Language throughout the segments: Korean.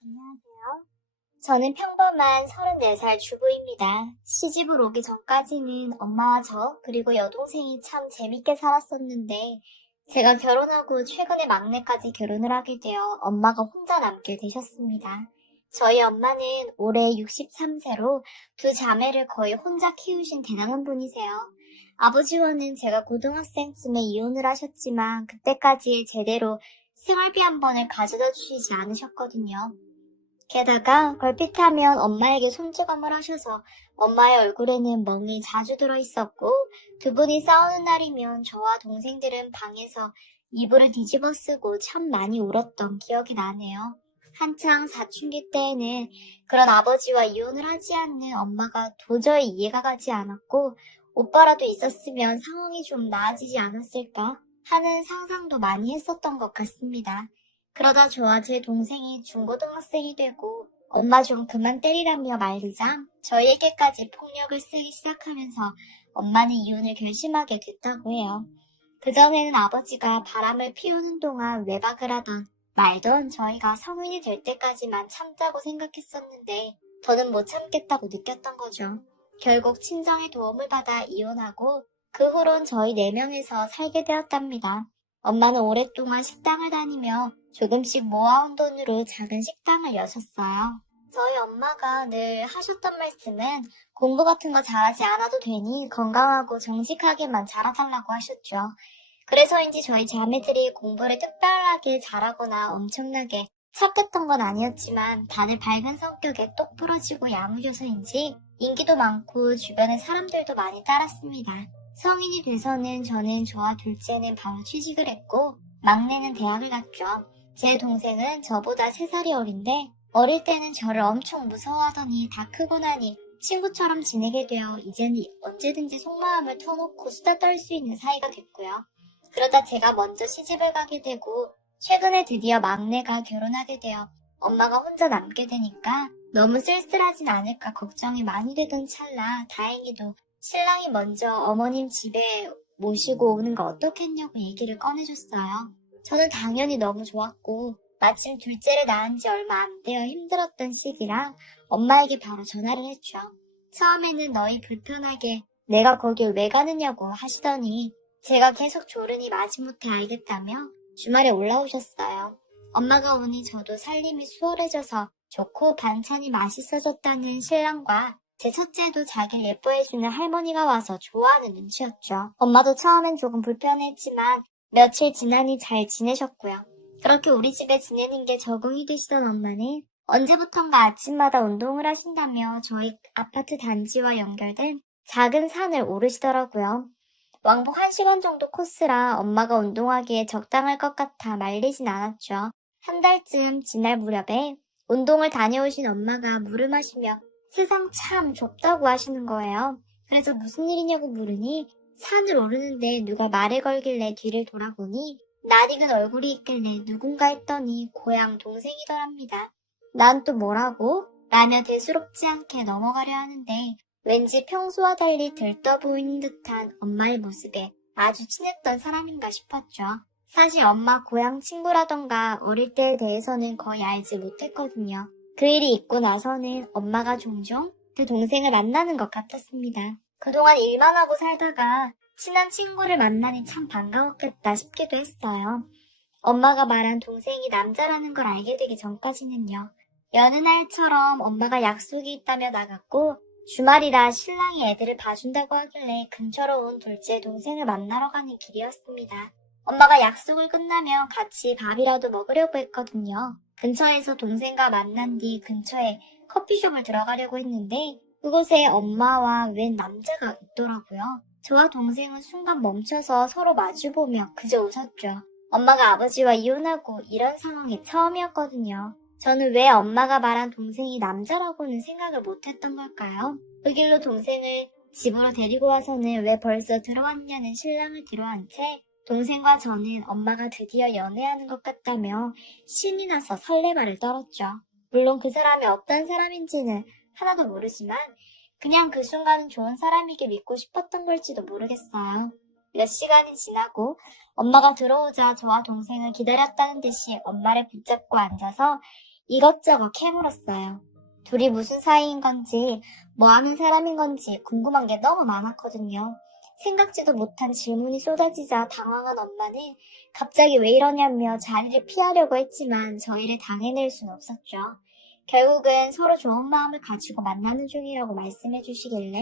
안녕하세요. 저는 평범한 34살 주부입니다. 시집을 오기 전까지는 엄마와 저, 그리고 여동생이 참 재밌게 살았었는데, 제가 결혼하고 최근에 막내까지 결혼을 하게 되어 엄마가 혼자 남게 되셨습니다. 저희 엄마는 올해 63세로 두 자매를 거의 혼자 키우신 대단한 분이세요. 아버지와는 제가 고등학생쯤에 이혼을 하셨지만, 그때까지 제대로 생활비 한 번을 가져다 주시지 않으셨거든요. 게다가 걸핏하면 엄마에게 손찌검을 하셔서 엄마의 얼굴에는 멍이 자주 들어있었고 두 분이 싸우는 날이면 저와 동생들은 방에서 이불을 뒤집어 쓰고 참 많이 울었던 기억이 나네요. 한창 사춘기 때에는 그런 아버지와 이혼을 하지 않는 엄마가 도저히 이해가 가지 않았고 오빠라도 있었으면 상황이 좀 나아지지 않았을까 하는 상상도 많이 했었던 것 같습니다. 그러다 저와 제 동생이 중고등학생이 되고 엄마 좀 그만 때리라며 말리자 저희에게까지 폭력을 쓰기 시작하면서 엄마는 이혼을 결심하게 됐다고 해요. 그전에는 아버지가 바람을 피우는 동안 외박을 하던 말던 저희가 성인이 될 때까지만 참자고 생각했었는데 더는 못 참겠다고 느꼈던 거죠. 결국 친정의 도움을 받아 이혼하고 그 후론 저희 4명에서 살게 되었답니다. 엄마는 오랫동안 식당을 다니며 조금씩 모아온 돈으로 작은 식당을 여셨어요. 저희 엄마가 늘 하셨던 말씀은 공부 같은 거 잘하지 않아도 되니 건강하고 정직하게만 자라달라고 하셨죠. 그래서인지 저희 자매들이 공부를 특별하게 잘하거나 엄청나게 착했던 건 아니었지만 다들 밝은 성격에 똑 부러지고 야무져서인지 인기도 많고 주변에 사람들도 많이 따랐습니다. 성인이 돼서는 저와 둘째는 바로 취직을 했고 막내는 대학을 갔죠. 제 동생은 저보다 3살이 어린데 어릴 때는 저를 엄청 무서워하더니 다 크고 나니 친구처럼 지내게 되어 이제는 언제든지 속마음을 터놓고 수다 떨 수 있는 사이가 됐고요. 그러다 제가 먼저 시집을 가게 되고 최근에 드디어 막내가 결혼하게 되어 엄마가 혼자 남게 되니까 너무 쓸쓸하진 않을까 걱정이 많이 되던 찰나 다행히도 신랑이 먼저 어머님 집에 모시고 오는 거 어떻겠냐고 얘기를 꺼내줬어요. 저는 당연히 너무 좋았고 마침 둘째를 낳은 지 얼마 안 되어 힘들었던 시기라 엄마에게 바로 전화를 했죠. 처음에는 너희 불편하게 내가 거길 왜 가느냐고 하시더니 제가 계속 조르니 마지못해 알겠다며 주말에 올라오셨어요. 엄마가 오니 저도 살림이 수월해져서 좋고 반찬이 맛있어졌다는 신랑과 제 첫째도 자기를 예뻐해주는 할머니가 와서 좋아하는 눈치였죠. 엄마도 처음엔 조금 불편했지만 며칠 지나니 잘 지내셨고요. 그렇게 우리 집에 지내는 게 적응이 되시던 엄마는 언제부턴가 아침마다 운동을 하신다며 저희 아파트 단지와 연결된 작은 산을 오르시더라고요. 왕복 1시간 정도 코스라 엄마가 운동하기에 적당할 것 같아 말리진 않았죠. 한 달쯤 지날 무렵에 운동을 다녀오신 엄마가 물을 마시며 세상 참 좁다고 하시는 거예요. 그래서 무슨 일이냐고 물으니 산을 오르는데 누가 말을 걸길래 뒤를 돌아보니 낯익은 얼굴이 있길래 누군가 했더니 고향 동생이더랍니다. 난 또 뭐라고? 라며 대수롭지 않게 넘어가려 하는데 왠지 평소와 달리 들떠 보이는 듯한 엄마의 모습에 아주 친했던 사람인가 싶었죠. 사실 엄마 고향 친구라던가 어릴 때에 대해서는 거의 알지 못했거든요. 그 일이 있고 나서는 엄마가 종종 그 동생을 만나는 것 같았습니다. 그동안 일만 하고 살다가 친한 친구를 만나니 참 반가웠겠다 싶기도 했어요. 엄마가 말한 동생이 남자라는 걸 알게 되기 전까지는요. 여느 날처럼 엄마가 약속이 있다며 나갔고 주말이라 신랑이 애들을 봐준다고 하길래 근처로 온 둘째 동생을 만나러 가는 길이었습니다. 엄마가 약속을 끝나면 같이 밥이라도 먹으려고 했거든요. 근처에서 동생과 만난 뒤 근처에 커피숍을 들어가려고 했는데 그곳에 엄마와 웬 남자가 있더라고요. 저와 동생은 순간 멈춰서 서로 마주보며 그저 웃었죠. 엄마가 아버지와 이혼하고 이런 상황이 처음이었거든요. 저는 왜 엄마가 말한 동생이 남자라고는 생각을 못했던 걸까요? 그 길로 동생을 집으로 데리고 와서는 왜 벌써 들어왔냐는 신랑을 뒤로한 채 동생과 저는 엄마가 드디어 연애하는 것 같다며 신이 나서 설레발을 떨었죠. 물론 그 사람이 어떤 사람인지는 하나도 모르지만 그냥 그 순간은 좋은 사람이게 믿고 싶었던 걸지도 모르겠어요. 몇 시간이 지나고 엄마가 들어오자 저와 동생을 기다렸다는 듯이 엄마를 붙잡고 앉아서 이것저것 캐물었어요. 둘이 무슨 사이인 건지, 뭐 하는 사람인 건지 궁금한 게 너무 많았거든요. 생각지도 못한 질문이 쏟아지자 당황한 엄마는 갑자기 왜 이러냐며 자리를 피하려고 했지만 저희를 당해낼 순 없었죠. 결국은 서로 좋은 마음을 가지고 만나는 중이라고 말씀해 주시길래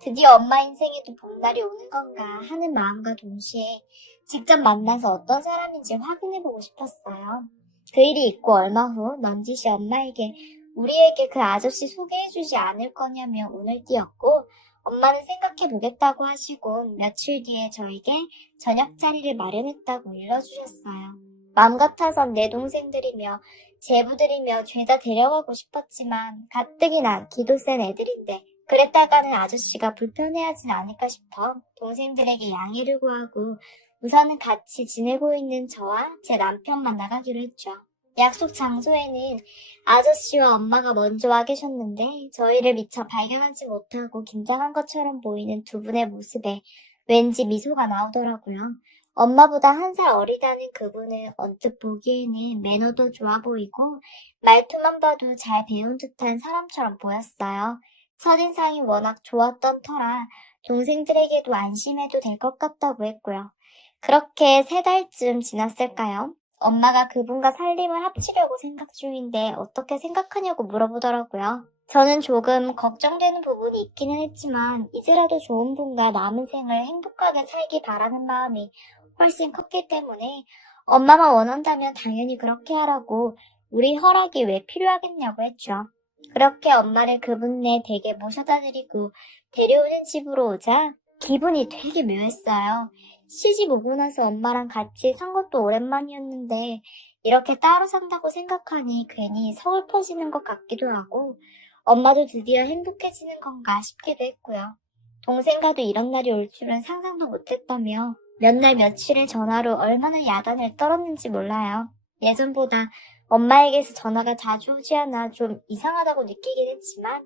드디어 엄마 인생에도 봄날이 오는 건가 하는 마음과 동시에 직접 만나서 어떤 사람인지 확인해보고 싶었어요. 그 일이 있고 얼마 후 넌지시 엄마에게 우리에게 그 아저씨 소개해주지 않을 거냐며 운을 띄웠고 엄마는 생각해보겠다고 하시고 며칠 뒤에 저에게 저녁 자리를 마련했다고 일러주셨어요. 마음 같아선 내 동생들이며 제부들이며 죄다 데려가고 싶었지만 가뜩이나 기도 센 애들인데 그랬다가는 아저씨가 불편해하진 않을까 싶어 동생들에게 양해를 구하고 우선은 같이 지내고 있는 저와 제 남편만 나가기로 했죠. 약속 장소에는 아저씨와 엄마가 먼저 와 계셨는데 저희를 미처 발견하지 못하고 긴장한 것처럼 보이는 두 분의 모습에 왠지 미소가 나오더라고요. 엄마보다 한 살 어리다는 그분은 언뜻 보기에는 매너도 좋아 보이고 말투만 봐도 잘 배운 듯한 사람처럼 보였어요. 첫인상이 워낙 좋았던 터라 동생들에게도 안심해도 될 것 같다고 했고요. 그렇게 3달쯤 지났을까요? 엄마가 그분과 살림을 합치려고 생각 중인데 어떻게 생각하냐고 물어보더라고요. 저는 조금 걱정되는 부분이 있기는 했지만 이제라도 좋은 분과 남은 생을 행복하게 살기 바라는 마음이 훨씬 컸기 때문에 엄마만 원한다면 당연히 그렇게 하라고 우리 허락이 왜 필요하겠냐고 했죠. 그렇게 엄마를 그분네 댁에 모셔다 드리고 데려오는 집으로 오자 기분이 되게 묘했어요. 시집 오고 나서 엄마랑 같이 산 것도 오랜만이었는데 이렇게 따로 산다고 생각하니 괜히 서글퍼지는 것 같기도 하고 엄마도 드디어 행복해지는 건가 싶기도 했고요. 동생과도 이런 날이 올 줄은 상상도 못했다며 몇 날 며칠을 전화로 얼마나 야단을 떨었는지 몰라요. 예전보다 엄마에게서 전화가 자주 오지 않아 좀 이상하다고 느끼긴 했지만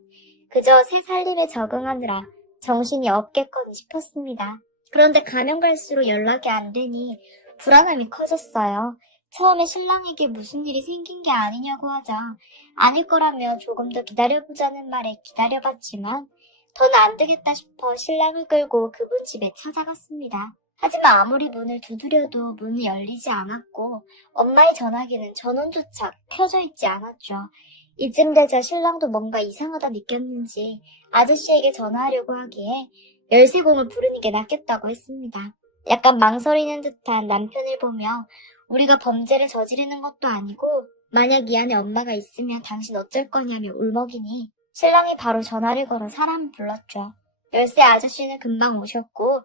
그저 새 살림에 적응하느라 정신이 없겠거니 싶었습니다. 그런데 가면 갈수록 연락이 안 되니 불안함이 커졌어요. 처음에 신랑에게 무슨 일이 생긴 게 아니냐고 하자 아닐 거라며 조금 더 기다려보자는 말에 기다려봤지만 더는 안 되겠다 싶어 신랑을 끌고 그분 집에 찾아갔습니다. 하지만 아무리 문을 두드려도 문이 열리지 않았고 엄마의 전화기는 전원조차 켜져 있지 않았죠. 이쯤 되자 신랑도 뭔가 이상하다 느꼈는지 아저씨에게 전화하려고 하기에 열쇠공을 부르는 게 낫겠다고 했습니다. 약간 망설이는 듯한 남편을 보며 우리가 범죄를 저지르는 것도 아니고 만약 이 안에 엄마가 있으면 당신 어쩔 거냐며 울먹이니 신랑이 바로 전화를 걸어 사람을 불렀죠. 열쇠 아저씨는 금방 오셨고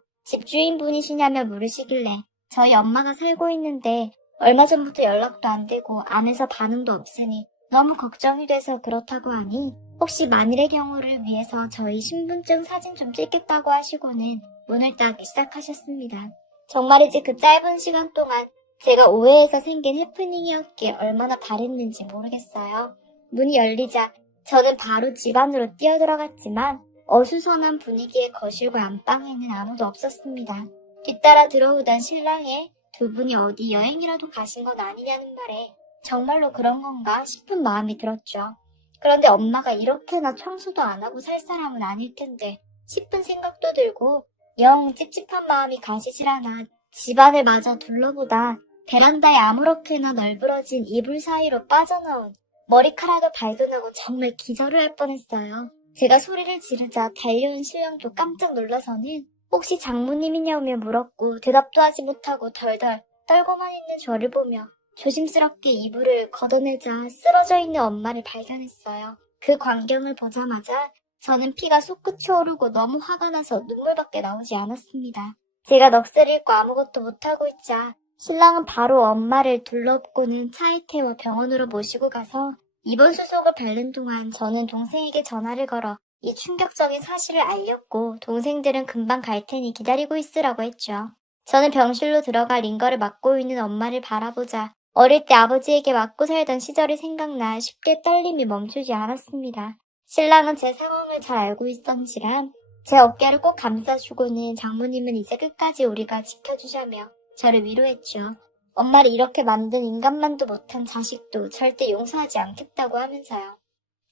집주인분이시냐며 물으시길래 저희 엄마가 살고 있는데 얼마 전부터 연락도 안 되고 안에서 반응도 없으니 너무 걱정이 돼서 그렇다고 하니 혹시 만일의 경우를 위해서 저희 신분증 사진 좀 찍겠다고 하시고는 문을 따기 시작하셨습니다. 정말이지 그 짧은 시간 동안 제가 오해해서 생긴 해프닝이었기에 얼마나 바랬는지 모르겠어요. 문이 열리자 저는 바로 집 안으로 뛰어들어갔지만 어수선한 분위기의 거실과 안방에는 아무도 없었습니다. 뒤따라 들어오던 신랑의 두 분이 어디 여행이라도 가신 건 아니냐는 말에 정말로 그런 건가 싶은 마음이 들었죠. 그런데 엄마가 이렇게나 청소도 안 하고 살 사람은 아닐 텐데 싶은 생각도 들고 영 찝찝한 마음이 가시질 않아 집안을 마저 둘러보다 베란다에 아무렇게나 널브러진 이불 사이로 빠져나온 머리카락을 발견하고 정말 기절을 할 뻔했어요. 제가 소리를 지르자 달려온 신랑도 깜짝 놀라서는 혹시 장모님이냐며 물었고 대답도 하지 못하고 덜덜 떨고만 있는 저를 보며 조심스럽게 이불을 걷어내자 쓰러져 있는 엄마를 발견했어요. 그 광경을 보자마자 저는 피가 솟구쳐 오르고 너무 화가 나서 눈물밖에 나오지 않았습니다. 제가 넋을 잃고 아무것도 못하고 있자 신랑은 바로 엄마를 둘러업고는 차에 태워 병원으로 모시고 가서 입원 수속을 밟는 동안 저는 동생에게 전화를 걸어 이 충격적인 사실을 알렸고 동생들은 금방 갈 테니 기다리고 있으라고 했죠. 저는 병실로 들어가 링거를 맞고 있는 엄마를 바라보자 어릴 때 아버지에게 맞고 살던 시절이 생각나 쉽게 떨림이 멈추지 않았습니다. 신랑은 제 상황을 잘 알고 있던지라 제 어깨를 꼭 감싸주고는 장모님은 이제 끝까지 우리가 지켜주자며 저를 위로했죠. 엄마를 이렇게 만든 인간만도 못한 자식도 절대 용서하지 않겠다고 하면서요.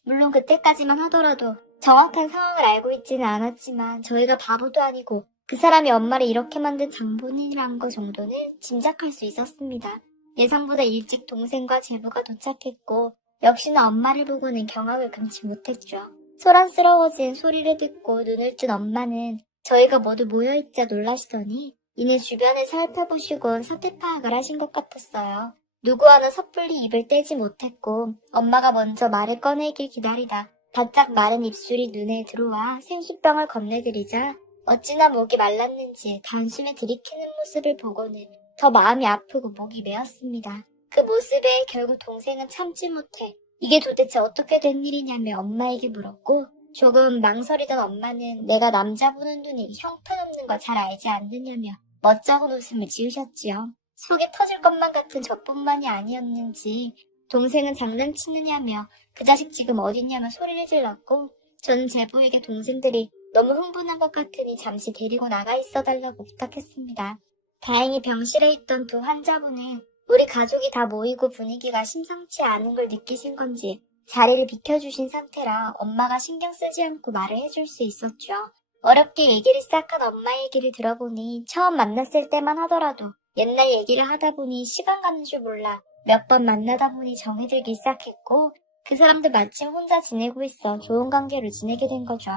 물론 그때까지만 하더라도 정확한 상황을 알고 있지는 않았지만 저희가 바보도 아니고 그 사람이 엄마를 이렇게 만든 장본인이란 거 정도는 짐작할 수 있었습니다. 예상보다 일찍 동생과 제부가 도착했고 역시나 엄마를 보고는 경악을 금치 못했죠. 소란스러워진 소리를 듣고 눈을 뜬 엄마는 저희가 모두 모여있자 놀라시더니 이내 주변을 살펴보시곤 사태 파악을 하신 것 같았어요. 누구 하나 섣불리 입을 떼지 못했고 엄마가 먼저 말을 꺼내길 기다리다 바짝 마른 입술이 눈에 들어와 생수병을 건네드리자 어찌나 목이 말랐는지 단숨에 들이키는 모습을 보고는 더 마음이 아프고 목이 메었습니다. 그 모습에 결국 동생은 참지 못해 이게 도대체 어떻게 된 일이냐며 엄마에게 물었고 조금 망설이던 엄마는 내가 남자 보는 눈이 형편없는 거 잘 알지 않느냐며 멋쩍은 웃음을 지으셨지요. 속이 터질 것만 같은 저뿐만이 아니었는지 동생은 장난치느냐며 그 자식 지금 어디냐며 소리를 질렀고 저는 제부에게 동생들이 너무 흥분한 것 같으니 잠시 데리고 나가 있어달라고 부탁했습니다. 다행히 병실에 있던 두 환자분은 우리 가족이 다 모이고 분위기가 심상치 않은 걸 느끼신 건지 자리를 비켜주신 상태라 엄마가 신경 쓰지 않고 말을 해줄 수 있었죠. 어렵게 얘기를 시작한 엄마 얘기를 들어보니 처음 만났을 때만 하더라도 옛날 얘기를 하다 보니 시간 가는 줄 몰라 몇 번 만나다 보니 정이 들기 시작했고 그 사람도 마침 혼자 지내고 있어 좋은 관계로 지내게 된 거죠.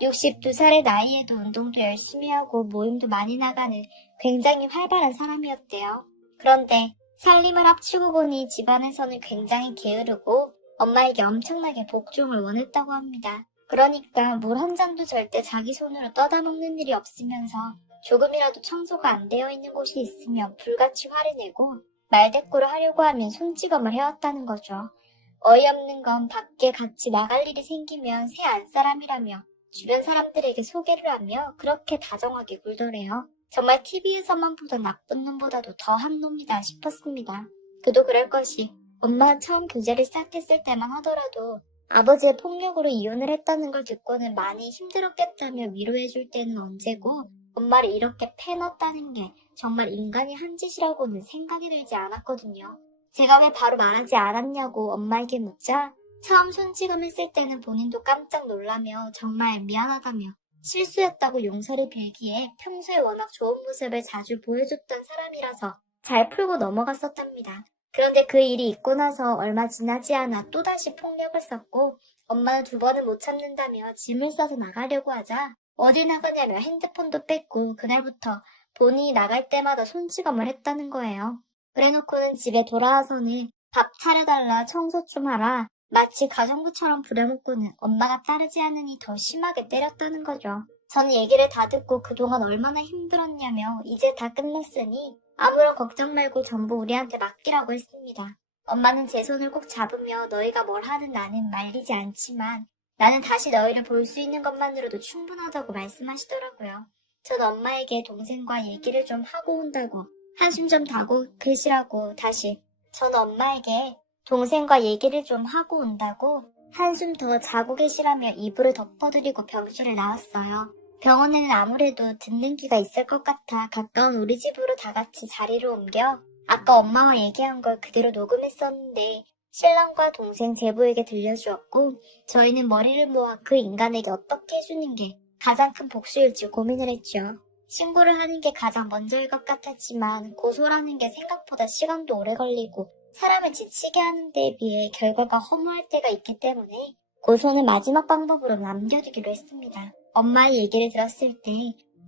62살의 나이에도 운동도 열심히 하고 모임도 많이 나가는 굉장히 활발한 사람이었대요. 그런데 살림을 합치고 보니 집안에서는 굉장히 게으르고 엄마에게 엄청나게 복종을 원했다고 합니다. 그러니까 물 한 잔도 절대 자기 손으로 떠다 먹는 일이 없으면서 조금이라도 청소가 안 되어 있는 곳이 있으면 불같이 화를 내고 말대꾸를 하려고 하면 손찌검을 해왔다는 거죠. 어이없는 건 밖에 같이 나갈 일이 생기면 새 안사람이라며 주변 사람들에게 소개를 하며 그렇게 다정하게 굴더래요. 정말 TV에서만 보던 나쁜 놈보다도 더한 놈이다 싶었습니다. 그도 그럴 것이 엄마가 처음 교제를 시작했을 때만 하더라도 아버지의 폭력으로 이혼을 했다는 걸 듣고는 많이 힘들었겠다며 위로해줄 때는 언제고 엄마를 이렇게 패놨다는 게 정말 인간이 한 짓이라고는 생각이 들지 않았거든요. 제가 왜 바로 말하지 않았냐고 엄마에게 묻자 처음 손찌검했을 때는 본인도 깜짝 놀라며 정말 미안하다며 실수였다고 용서를 빌기에 평소에 워낙 좋은 모습을 자주 보여줬던 사람이라서 잘 풀고 넘어갔었답니다. 그런데 그 일이 있고 나서 얼마 지나지 않아 또다시 폭력을 썼고 엄마는 두 번은 못 참는다며 짐을 싸서 나가려고 하자 어디 나가냐며 핸드폰도 뺐고 그날부터 본인이 나갈 때마다 손찌검을 했다는 거예요. 그래놓고는 집에 돌아와서는 밥 차려달라 청소 좀 하라 마치 가정부처럼 부려먹고는 엄마가 따르지 않으니 더 심하게 때렸다는 거죠. 저는 얘기를 다 듣고 그동안 얼마나 힘들었냐며 이제 다 끝냈으니 아무런 걱정 말고 전부 우리한테 맡기라고 했습니다. 엄마는 제 손을 꼭 잡으며 너희가 뭘 하든 나는 말리지 않지만 나는 다시 너희를 볼 수 있는 것만으로도 충분하다고 말씀하시더라고요. 전 엄마에게 동생과 얘기를 좀 하고 온다고 한숨 좀 자고 계시라고 다시 전 엄마에게 동생과 얘기를 좀 하고 온다고 한숨 더 자고 계시라며 이불을 덮어드리고 병실을 나왔어요. 병원에는 아무래도 듣는 귀가 있을 것 같아 가까운 우리 집으로 다 같이 자리를 옮겨 아까 엄마와 얘기한 걸 그대로 녹음했었는데 신랑과 동생 제부에게 들려주었고 저희는 머리를 모아 그 인간에게 어떻게 해주는 게 가장 큰 복수일지 고민을 했죠. 신고를 하는 게 가장 먼저일 것 같았지만 고소라는 게 생각보다 시간도 오래 걸리고 사람을 지치게 하는 데에 비해 결과가 허무할 때가 있기 때문에 고소는 마지막 방법으로 남겨두기로 했습니다. 엄마의 얘기를 들었을 때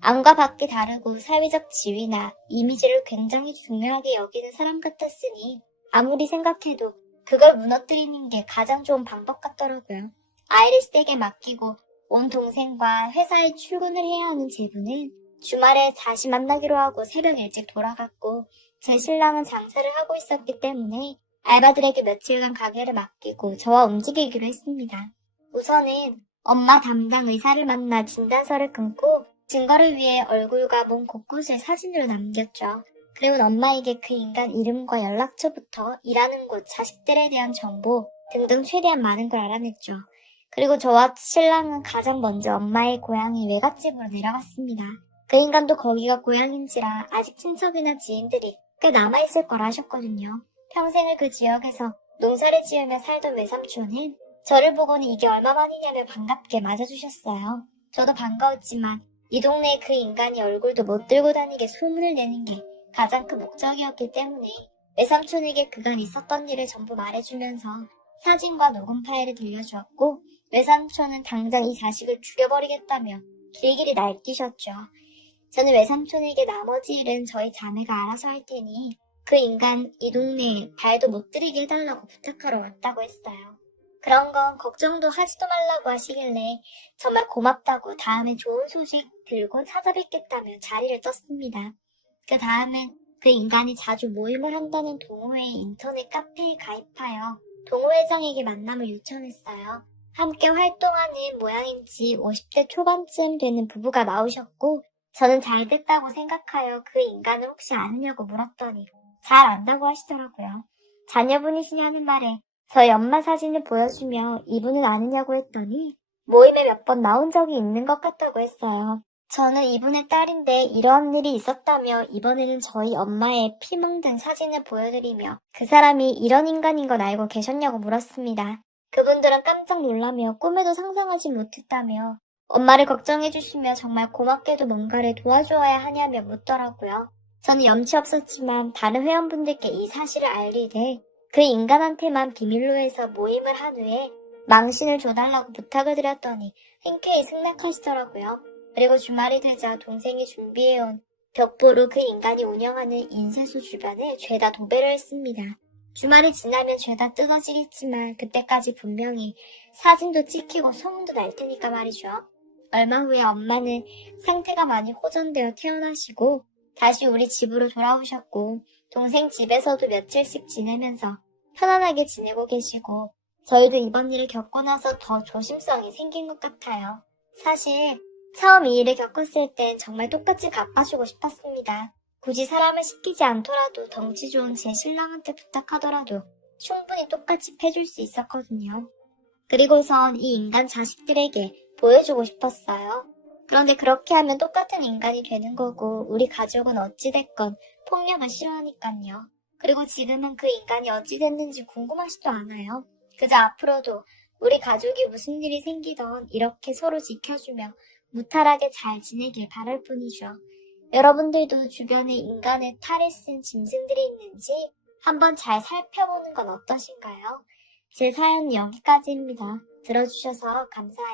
안과 밖이 다르고 사회적 지위나 이미지를 굉장히 중요하게 여기는 사람 같았으니 아무리 생각해도 그걸 무너뜨리는 게 가장 좋은 방법 같더라고요. 아이리스에게 맡기고 온 동생과 회사에 출근을 해야 하는 제부는 주말에 다시 만나기로 하고 새벽 일찍 돌아갔고 제 신랑은 장사를 하고 있었기 때문에 알바들에게 며칠간 가게를 맡기고 저와 움직이기로 했습니다. 우선은 엄마 담당 의사를 만나 진단서를 끊고 증거를 위해 얼굴과 몸 곳곳을 사진으로 남겼죠. 그리고 엄마에게 그 인간 이름과 연락처부터 일하는 곳, 자식들에 대한 정보 등등 최대한 많은 걸 알아냈죠. 그리고 저와 신랑은 가장 먼저 엄마의 고향인 외갓집으로 내려갔습니다. 그 인간도 거기가 고향인지라 아직 친척이나 지인들이 꽤 남아있을 거라 하셨거든요. 평생을 그 지역에서 농사를 지으며 살던 외삼촌은 저를 보고는 이게 얼마만이냐며 반갑게 맞아주셨어요. 저도 반가웠지만 이 동네에 그 인간이 얼굴도 못 들고 다니게 소문을 내는 게 가장 큰 목적이었기 때문에 외삼촌에게 그간 있었던 일을 전부 말해주면서 사진과 녹음 파일을 들려주었고 외삼촌은 당장 이 자식을 죽여버리겠다며 길길이 날뛰셨죠. 저는 외삼촌에게 나머지 일은 저희 자매가 알아서 할 테니 그 인간 이 동네에 발도 못 들이게 해달라고 부탁하러 왔다고 했어요. 그런 건 걱정도 하지도 말라고 하시길래 정말 고맙다고 다음에 좋은 소식 들고 찾아뵙겠다며 자리를 떴습니다. 그 다음엔 그 인간이 자주 모임을 한다는 동호회 인터넷 카페에 가입하여 동호회장에게 만남을 요청했어요. 함께 활동하는 모양인지 50대 초반쯤 되는 부부가 나오셨고 저는 잘 됐다고 생각하여 그 인간을 혹시 아느냐고 물었더니 잘 안다고 하시더라고요. 자녀분이시냐는 말에 저희 엄마 사진을 보여주며 이분은 아느냐고 했더니 모임에 몇 번 나온 적이 있는 것 같다고 했어요. 저는 이분의 딸인데 이런 일이 있었다며 이번에는 저희 엄마의 피 묻은 사진을 보여드리며 그 사람이 이런 인간인 건 알고 계셨냐고 물었습니다. 그분들은 깜짝 놀라며 꿈에도 상상하지 못했다며 엄마를 걱정해주시며 정말 고맙게도 뭔가를 도와주어야 하냐며 묻더라고요. 저는 염치 없었지만 다른 회원분들께 이 사실을 알리되 그 인간한테만 비밀로 해서 모임을 한 후에 망신을 줘달라고 부탁을 드렸더니 흔쾌히 승낙하시더라고요. 그리고 주말이 되자 동생이 준비해온 벽보로 그 인간이 운영하는 인쇄소 주변을 죄다 도배를 했습니다. 주말이 지나면 죄다 뜯어지겠지만 그때까지 분명히 사진도 찍히고 소문도 날 테니까 말이죠. 얼마 후에 엄마는 상태가 많이 호전되어 퇴원하시고 다시 우리 집으로 돌아오셨고 동생 집에서도 며칠씩 지내면서 편안하게 지내고 계시고 저희도 이번 일을 겪고 나서 더 조심성이 생긴 것 같아요. 사실 처음 이 일을 겪었을 땐 정말 똑같이 갚아주고 싶었습니다. 굳이 사람을 시키지 않더라도 덩치 좋은 제 신랑한테 부탁하더라도 충분히 똑같이 패줄 수 있었거든요. 그리고선 이 인간 자식들에게 보여주고 싶었어요. 그런데 그렇게 하면 똑같은 인간이 되는 거고 우리 가족은 어찌됐건 폭력을 싫어하니깐요. 그리고 지금은 그 인간이 어찌 됐는지 궁금하지도 않아요. 그저 앞으로도 우리 가족이 무슨 일이 생기던 이렇게 서로 지켜주며 무탈하게 잘 지내길 바랄 뿐이죠. 여러분들도 주변에 인간의 탈을 쓴 짐승들이 있는지 한번 잘 살펴보는 건 어떠신가요? 제 사연은 여기까지입니다. 들어주셔서 감사해요.